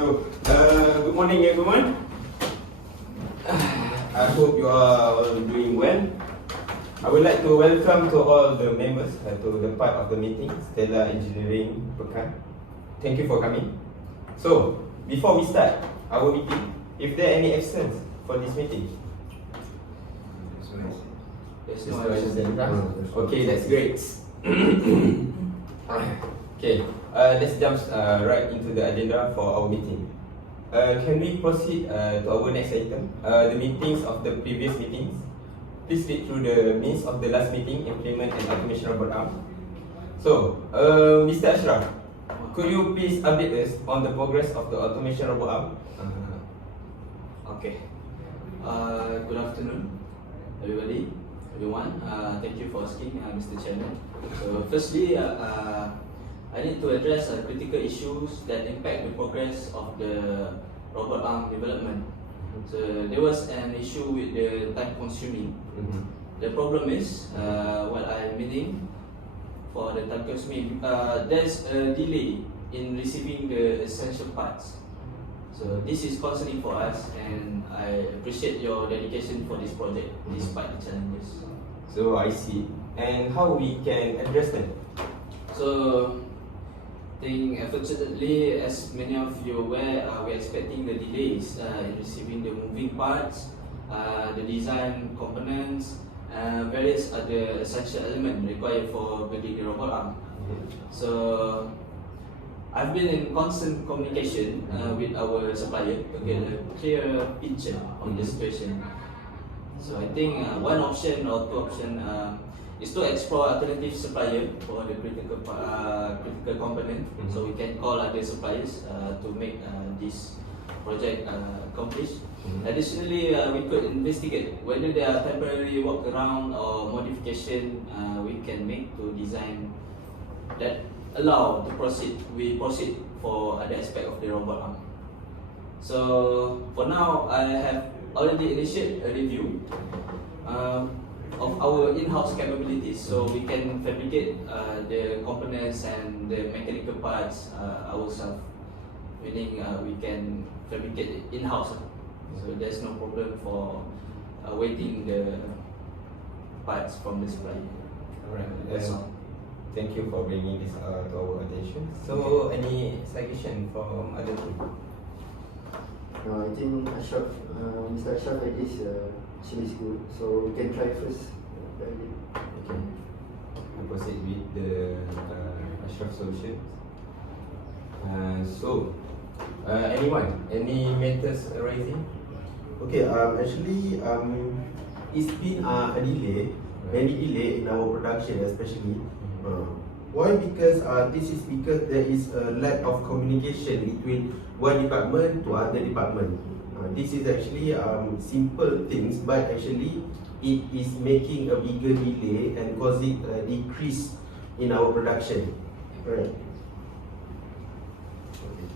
Good morning everyone. I hope you are all doing well. I would like to welcome to all the members to the part of the meeting, Stella Engineering Pekan. Thank you for coming. So, before we start our meeting, if there are any absence for this meeting? There's no absence. Okay, that's great. Okay, let's jump right into the agenda for our meeting. Can we proceed to our next item? The meetings of the previous meetings. Please read through the minutes of the last meeting, implement and automation robot arm. So, Mr. Ashraf, could you please update us on the progress of the automation robot arm? Okay. Good afternoon, everyone. Thank you for asking, Mr. Chairman. So, firstly, I need to address critical issues that impact the progress of the robot arm development. So there was an issue with the time consuming. The problem is, what I'm meaning for the time consuming, there's a delay in receiving the essential parts. So this is concerning for us, and I appreciate your dedication for this project despite the challenges. So I see. And how we can address them? So, unfortunately, as many of you aware, we're expecting the delays in receiving the moving parts, the design components, various other essential elements required for building the robot arm. So, I've been in constant communication with our supplier to get a clear picture on the situation. So, I think one option or two options is to explore alternative supplier for the critical component. So we can call other suppliers to make this project accomplished. Additionally, we could investigate whether there are temporary workaround or modification we can make to design that allow to proceed. We proceed for other aspect of the robot arm. So for now, I have already initiated a review of our in-house capabilities, so we can fabricate the components and the mechanical parts ourselves, meaning we can fabricate it in-house. So there's no problem for waiting the parts from the supplier. Alright, that's all. Thank you for bringing this to our attention. So, any suggestion from other people? No, I think Mr. Ashraf idea is good, so we can try first. Okay. I proceed with the Ashraf solution. Anyone? Any matters arising? Okay, actually, it's been a delay, many delay in our production, especially. Why? Because this is because there is a lack of communication between one department to other department. This is actually simple things, but actually it is making a bigger delay and causing a decrease in our production. Right. Okay.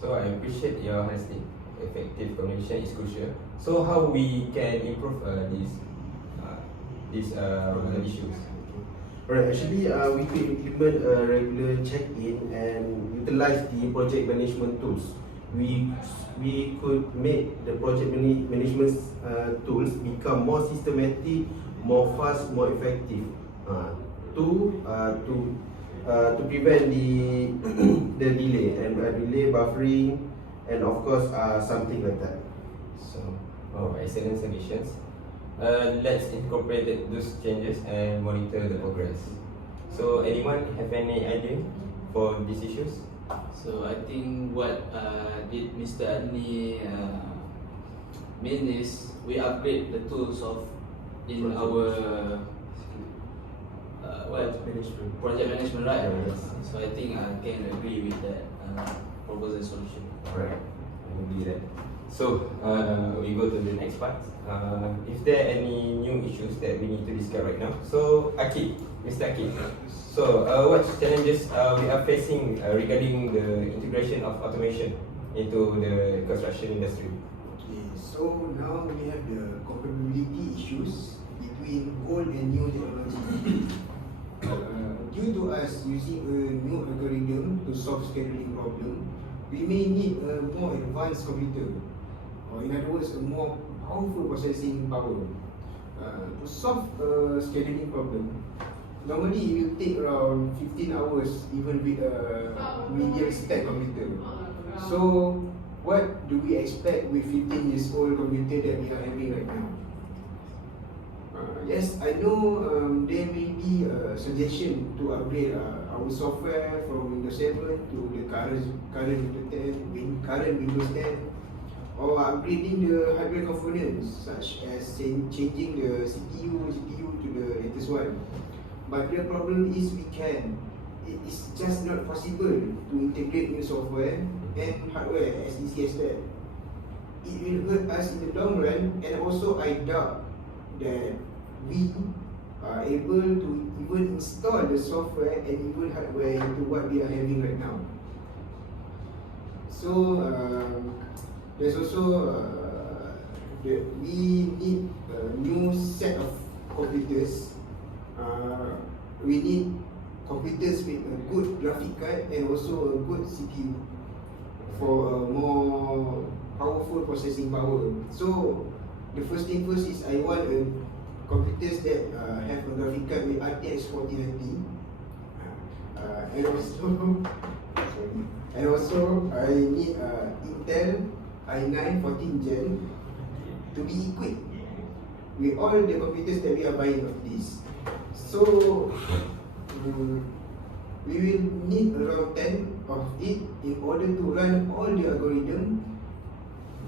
So I appreciate your honesty. Effective communication is crucial. So how we can improve these issues? Right, actually we could implement a regular check-in and utilize the project management tools. We could make the project management tools become more systematic, more fast, more effective to prevent the the delay and delay buffering and of course something like that. So, excellent suggestions. Let's incorporate those changes and monitor the progress. So, anyone have any idea for these issues? So I think what did Mr. Adni mean is we upgrade the tools in our project management, right? Yes. So I think I can agree with that proposal solution. Alright, I agree that. So we go to the next part. If there are any new issues that we need to discuss right now. So Mr. Akid. So what challenges we are facing regarding the integration of automation into the construction industry? Okay, so now we have the compatibility issues between old and new technology. Due to us using a new algorithm to solve scheduling problem, we may need a more advanced computer, or in other words, a more powerful processing power to solve a scheduling problem. Normally, it will take around 15 hours, even with a medium spec computer. So, what do we expect with 15 years old computer that we are having right now? Yes, I know there may be a suggestion to upgrade our software from Windows 7 to the current Windows 10, or upgrading the hardware components such as changing the CPU to the latest one. But the problem is it is just not possible to integrate new software and hardware as easy as that. It will hurt us in the long run, and also I doubt that we are able to even install the software and even hardware into what we are having right now. So there's also we need a new set of computers. We need computers with a good graphic card and also a good CPU for a more powerful processing power. So the first thing first is I want computers that have a graphic card with RTX 4090, and also I need Intel i9 14 Gen to be equipped with all the computers that we are buying of this. So we will need around 10 of it in order to run all the algorithm,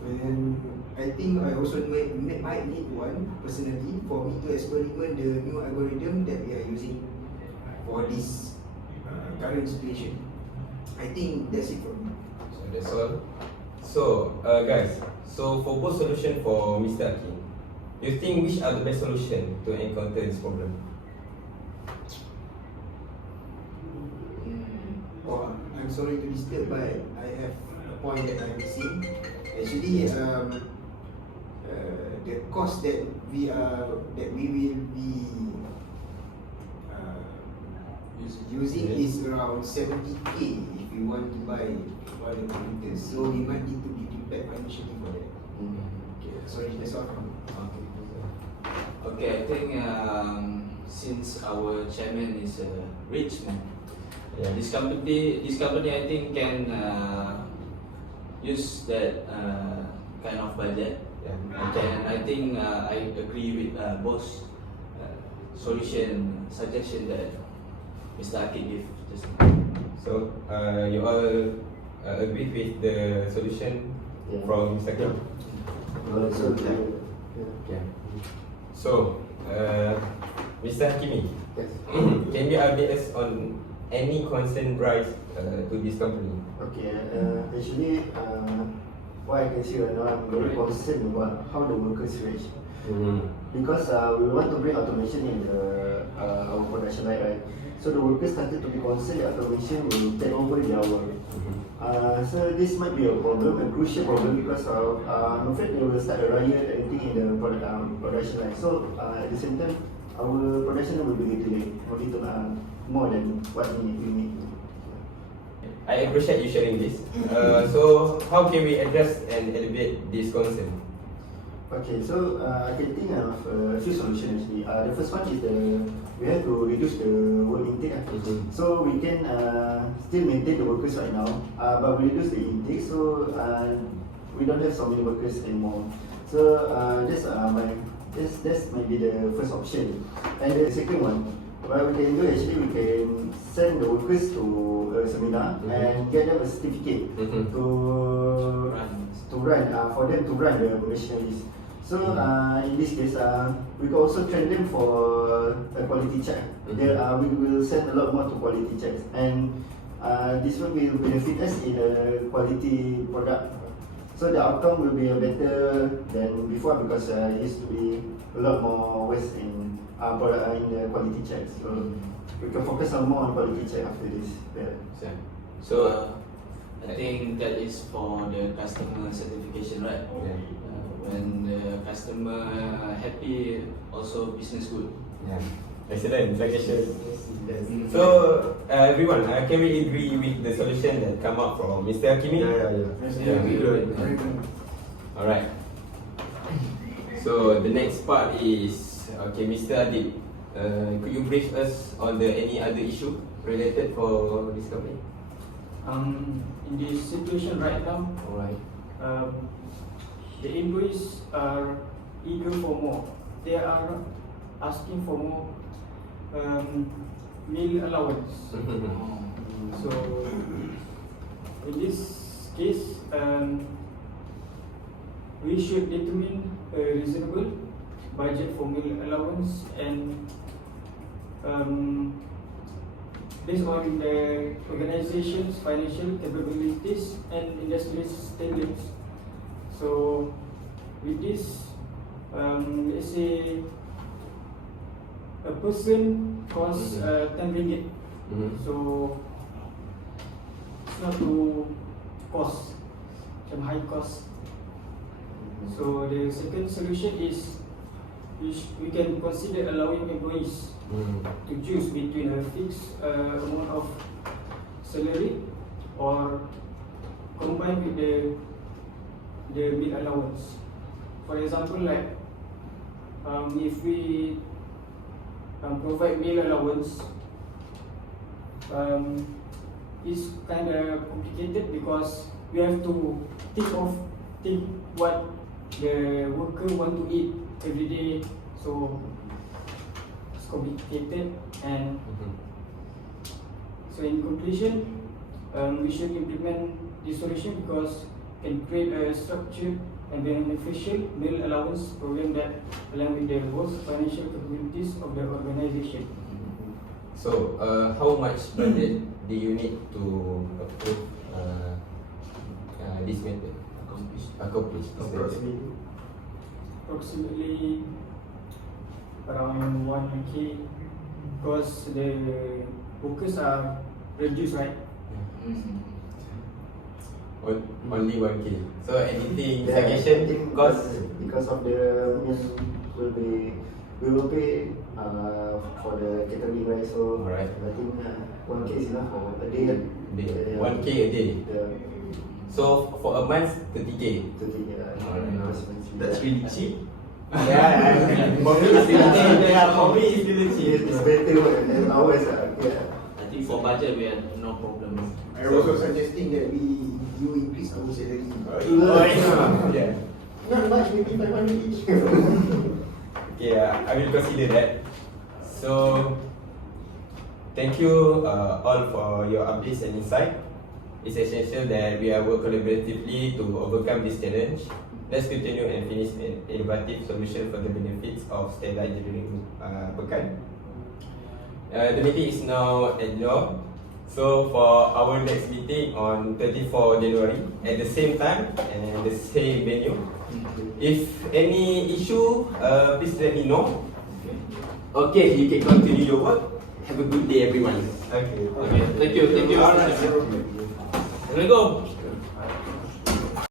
and I think I also might need one personally for me to experiment the new algorithm that we are using for this current situation. I think that's it for me. So that's all. So guys, so for both solution for Mr. Akin, you think which are the best solution to encounter this problem? Oh, I'm sorry to disturb, but I have a point that I'm missing. Actually, the cost that we will be using is around 70k if we want to buy all the computers. So we might need to be prepared financially for that. Okay, sorry, that's all from me. Okay, I think since our chairman is a rich man, this company I think can use that kind of budget. And I think I agree with both suggestion that Mr. Akid gave just now. So you all agree with the solution from Mr. Akin? Yeah. So Mr. Hakimi, Yes. can you update us on any concern rise to this company? Okay, actually, what I can see right now, I'm very concerned about how the workers reach. Because we want to bring automation in our production line, right? So the workers started to be concerned that automation will take over their work. So this might be a problem, a crucial problem, because I'm afraid they will start a riot and anything in the production line. So at the same time, our production will be delayed, more than what we need. I appreciate you sharing this. So how can we address and alleviate this concern? Okay, so I can think of a few solutions actually. The first one is we have to reduce the work intake. So we can still maintain the workers right now, but we reduce the intake, so we don't have so many workers anymore. So that's might be the first option. And the second one, what we can do actually, we can send the workers to a seminar and get them a certificate to run for them to run the machineries. So in this case, we can also train them for a quality check. There, we will send a lot more to quality checks, and this one will benefit us in a quality product. So the outcome will be better than before, because it used to be a lot more waste in the quality checks. So we can focus on more on quality check after this. So I think that is for the customer certification, right? When the customer happy, also business good. Excellent suggestion. Yes. So everyone, can we agree with the solution that come up from Mr. Hakimi? Yeah. Good. Alright. So the next part is Mr. Adib. Could you brief us on any other issue related for this company? In this situation right now, Alright. the employees are eager for more. They are asking for more meal allowance. So in this case, we should determine a reasonable budget for meal allowance and based on the organization's financial capabilities and industry standards. So with this, let's say a person costs 10 ringgit. So it's not too cost, some high cost. So the second solution is we can consider allowing employees to choose between a fixed amount of salary or combined with the meal allowance. For example, like if we provide meal allowance, it's kind of complicated because we have to think what the worker want to eat every day. So it's complicated, and so in conclusion, we should implement this solution because it can create a structured and beneficial meal allowance program that align with the both financial capabilities of the organization. So how much budget do you need to approve this method? Accomplish. Approximately around 1K because the workers are reduced, right? Only 1K. So anything Yeah, I suggestion? think because of the meal we will pay for the catering, right? So Alright. I think 1K is enough for a day. Day. 1K a day. Yeah, So for a month, 30K. That's really cheap. Yeah, for me it's still cheap. Yeah, for me it's still cheap. It's better than ours. Yeah. I think for budget we have no problem. I also suggesting that you increase our salary. Yeah. Not much, maybe 500 each. Okay, I will consider that. So, thank you all for your updates and insight. It's essential that we work collaboratively to overcome this challenge. Let's continue and finish an innovative solution for the benefits of Stella Engineering Pekan. The meeting is now adjourned. So for our next meeting on 24 January at the same time and the same venue. If any issue, please let me know. Okay, you can continue your work. Have a good day, everyone. Okay. Okay, thank you. Alright. Let go.